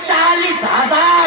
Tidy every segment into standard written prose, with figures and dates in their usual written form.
40,000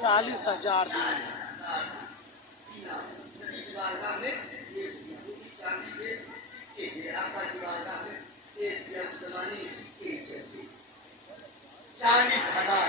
40,000 40,000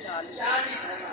40,000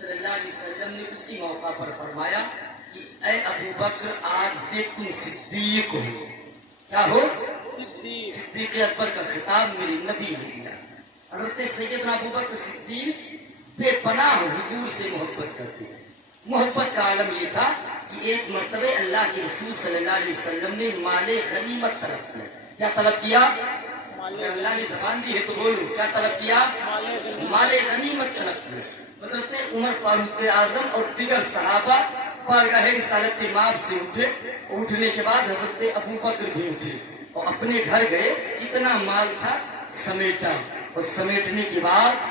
صلی اللہ علیہ وسلم نے اسی موقع پر فرمایا کہ اے ابو بکر آج سے تم صدیق ہو. کیا ہو؟ صدیق. صدیق اکبر کا خطاب میرے نبی نے دیا. حضرت سیدنا ابو بکر صدیق بے پناہ حضور سے محبت کرتے ہیں. محبت کا عالم یہ تھا کہ ایک مرتبہ اللہ کے رسول صلی اللہ علیہ وسلم نے مال غنیمت طلب کیا. کیا طلب کیا؟ اللہ نے زبان دی ہے تو بولو. کیا طلب کیا؟ مال غنیمت طلب کیا. حضرت عمر فاروق اعظم اور دیگر صحابہ بارگاہ رسالت مآب سے اٹھے. اٹھنے کے بعد حضرت ابو بکر بھی اٹھے اور اپنے گھر گئے. جتنا مال تھا سمیٹا اور سمیٹنے کے بعد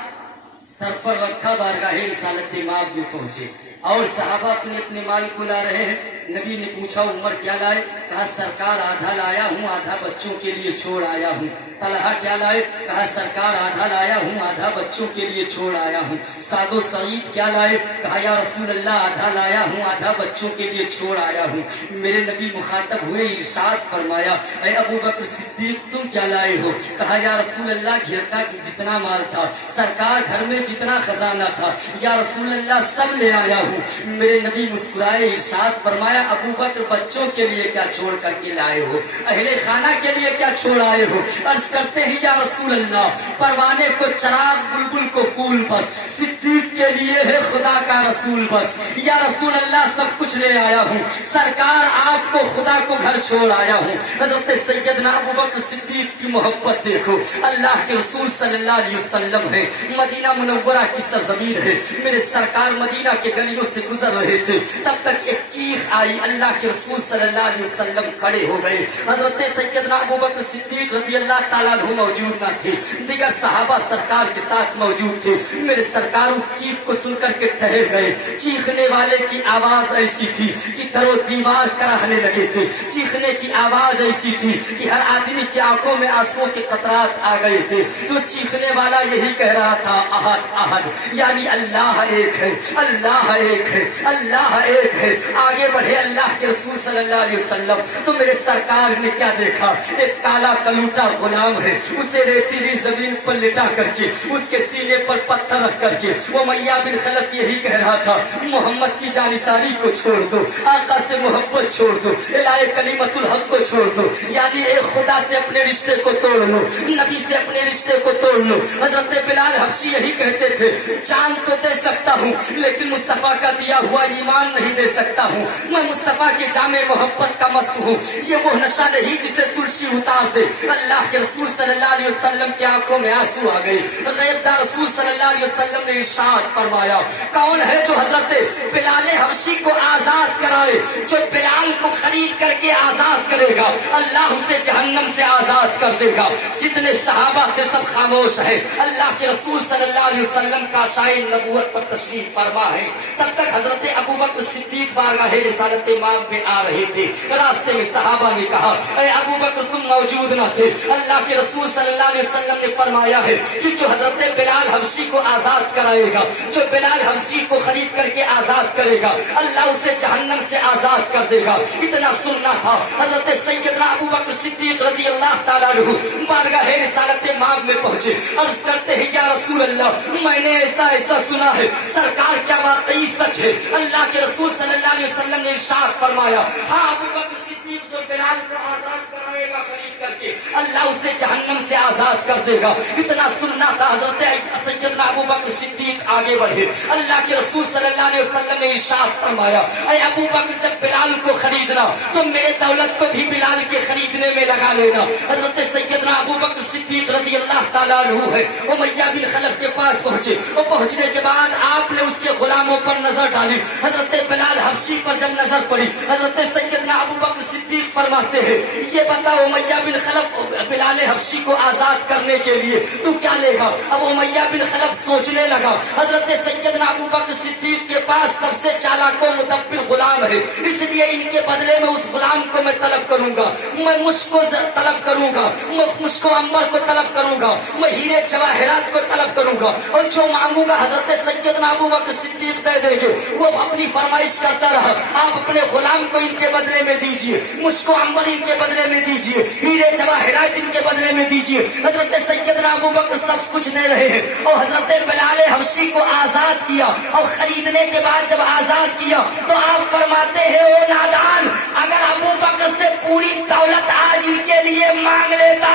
سر پر رکھا بارگاہ رسالت مآب میں پہنچے اور صحابہ اپنے اپنے مال کو لا رہے ہیں. نبی نے پوچھا عمر کیا لائے؟ کہا سرکار آدھا لایا ہوں آدھا بچوں کے لیے چھوڑ آیا ہوں. طلحہ کیا لائے؟ کہا سرکار آدھا لایا ہوں آدھا بچوں کے لیے چھوڑ آیا ہوں. سعد و سعید کیا لائے؟ کہا یا رسول اللہ آدھا لایا ہوں آدھا بچوں کے لیے چھوڑ آیا ہوں. میرے نبی مخاطب ہوئے, ارشاد فرمایا اے ابو بکر صدیق تم کیا لائے ہو؟ کہا یا رسول اللہ گھرتا کی جتنا مال تھا, سرکار گھر میں جتنا خزانہ تھا, یا رسول اللہ سب لے آیا ہوں. میرے نبی مسکرائے, ارشاد فرمایا ابو بکر بچوں کے لیے کیا چھوڑ کر کے لائے ہو؟ اہل خانہ کے لیے کیا چھوڑ آئے ہو؟ عرض کرتے ہیں یا رسول اللہ پروانے کو چراغ بلبل کو پھول بس, صدیق کے لیے ہے خدا کا رسول بس. یا رسول اللہ سب کچھ لے آیا ہوں, سرکار آپ کو خدا کو گھر چھوڑ آیا ہوں. حضرت سیدنا ابو بکر صدیق کی محبت دیکھو. اللہ کے رسول صلی اللہ علیہ وسلم ہے, مدینہ منورہ کی سرزمین ہے. میرے سرکار مدینہ کے گلیوں سے گزر رہے تھے, تب تک ایک چیخ آئی. اللہ کے رسول صلی اللہ علیہ وسلم کھڑے ہو گئے. حضرت سیدنا ابو بکر صدیق رضی اللہ تعالیٰ عنہ موجود نہ تھے, دیگر صحابہ سرکار کے ساتھ موجود تھے. میرے سرکار اس چیخ کو سن کر کے ٹھہر گئے. چیخنے والے کی آواز ایسی تھی کہ در و دیوار کراہنے لگے تھے. چیخنے کی آواز ایسی تھی کہ ہر آدمی کی آنکھوں میں آنسوؤں کے قطرات آ گئے تھے. جو چیخنے والا یہی کہہ رہا تھا احد احد, یعنی اللہ ایک ہے, اللہ ایک ہے, اللہ ایک ہے. آگے بڑھے اللہ کے رسول صلی اللہ علیہ وسلم تو میرے سرکار نے کیا دیکھا؟ ایک کالا کلوٹا غلام ہے, اسے ریتیلی زمین پر لٹا کر کے اس کے سینے پر پتھر رکھ کر کے امیہ بن خلف یہی کہہ رہا تھا محمد کی جانثاری کو چھوڑ دو, آقا سے محبت چھوڑ دو, الہ کلمت الحق کو چھوڑ دو, یعنی ایک خدا سے اپنے رشتے کو توڑ لو, نبی سے اپنے رشتے کو توڑ لو. حضرت بلال حبشی یہی کہتے تھے جان تو دے سکتا ہوں لیکن مصطفیٰ کا دیا ہوا ایمان نہیں دے سکتا ہوں. میں مصطفیٰ کے جامع محبت کا مست ہوں. یہ وہ نشہ نہیں جسے تلسی اتار دے. اللہ کے رسول صلی اللہ علیہ وسلم کی آنکھوں میں آنسو آ گئے. غیب دار رسول صلی اللہ علیہ وسلم نے ارشاد فرمایا کون ہے جو حضرت بلال حبشی کو آزاد کرائے؟ جو بلال کو خرید کر کے آزاد کرے گا اللہ اسے جہنم سے آزاد کر دے گا. جتنے صحابہ تھے سب خاموش ہیں. اللہ کے رسول صلی اللہ علیہ وسلم کا شائن نبوت پر تشریف فرما ہے. تب تک حضرت ابو بکر صدیق بارگاہ رسالت مآب میں آ رہے تھے. راستے میں صحابہ نے کہا اے ابو بکر تم موجود نہ تھے. اللہ کے رسول صلی اللہ علیہ وسلم نے فرمایا ہے کہ جو حضرت بلال حبشی کو آزاد کرائے گا, جو بلال حبشی کو خرید کر کے آزاد کرے گا اللہ اسے جہنم سے آزاد کر دے گا. اتنا سننا تھا. حضرت سیدنا ابو بکر صدیق رضی اللہ تعالیٰ عنہ بارگاہ رسالت مآب میں پہنچے. عرض کرتے ہیں یا رسول اللہ میں نے ایسا ایسا سنا ہے, سرکار کیا واقعی سچ ہے؟ اللہ کے رسول صلی اللہ علیہ وسلم نے ارشاد فرمایا ہاں ابو بکر صدیق جو بلال کو آزاد کرائے گا خرید کر کے اللہ اسے جہنم سے آزاد کر دے گا. اتنا سننا تھا. حضرت سیدنا ابو بکر صدیق آگے بڑھے. اللہ کے رسول صلی اللہ علیہ وسلم نے ارشاد فرمایا اے ابو بکر جب بلال کو خریدنا تو میرے دولت کو بھی بلال کے خریدنے میں لگا لینا. حضرت سیدنا ابو بکر صدیق رضی اللہ تعالیٰ عنہ ہے امیہ بن خلف کے پاس پہنچے. اور پہنچنے کے بعد آپ نے اس کے غلاموں پر نظر ڈالی. حضرت بلال حبشی پر جب نظر پڑی حضرت سیدنا ابو بکر صدیق فرماتے ہیں یہ بتاؤ امیہ بن خلف بلال حبشی کو آزاد کرنے کے لیے تو کیا لے گا؟ اب امیہ بن خلف سوچنے لگا حضرت سیدنا ابو بکر صدیق کے پاس سب سے چالاک و مدبر غلام ہے, اس لیے ان کے بدلے میں اس غلام کو میں طلب کروں گا, میں مشک کو طلب کروں گا, میں مشک و عنبر کو طلب کروں گا, میں ہیرے جواہرات کو طلب کروں گا, اور جو مانگوں گا حضرت سیدنا ابو بکر صدیق دے دیں گے. وہ اپنی فرمائش کرتا رہا آپ اپنے غلام کو ان کے بدلے میں دیجئے, مشک و عنبر ان کے بدلے میں دیجئے, ہیرے جواہرات ہدایت ان کے بدلے میں دیجیے. حضرت سیدنا ابو بکر سب کچھ دے رہے ہیں اور حضرت بلال حبشی کو آزاد کیا اور خریدنے کے بعد جب آزاد کیا تو آپ فرماتے ہیں او نادان, اگر ابو بکر سے پوری دولت آج ان کے لیے مانگ لیتا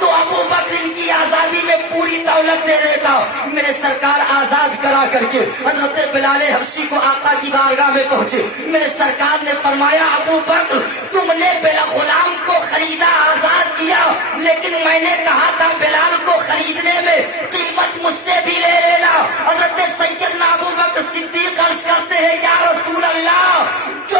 تو ابو بکر ان کی آزادی میں پوری دولت دے دیتا. میرے سرکار آزاد کرا کر کے حضرت بلال حبشی کو آقا کی بارگاہ میں پہنچے. میرے سرکار نے فرمایا ابو بکر تم نے غلام کو خریدا آزاد کیا, لیکن میں نے کہا تھا بلال کو خریدنے میں قیمت مجھ سے بھی لے لینا. حضرت سیدنا ابو بکر صدیق عرض کرتے ہیں یا رسول اللہ, جو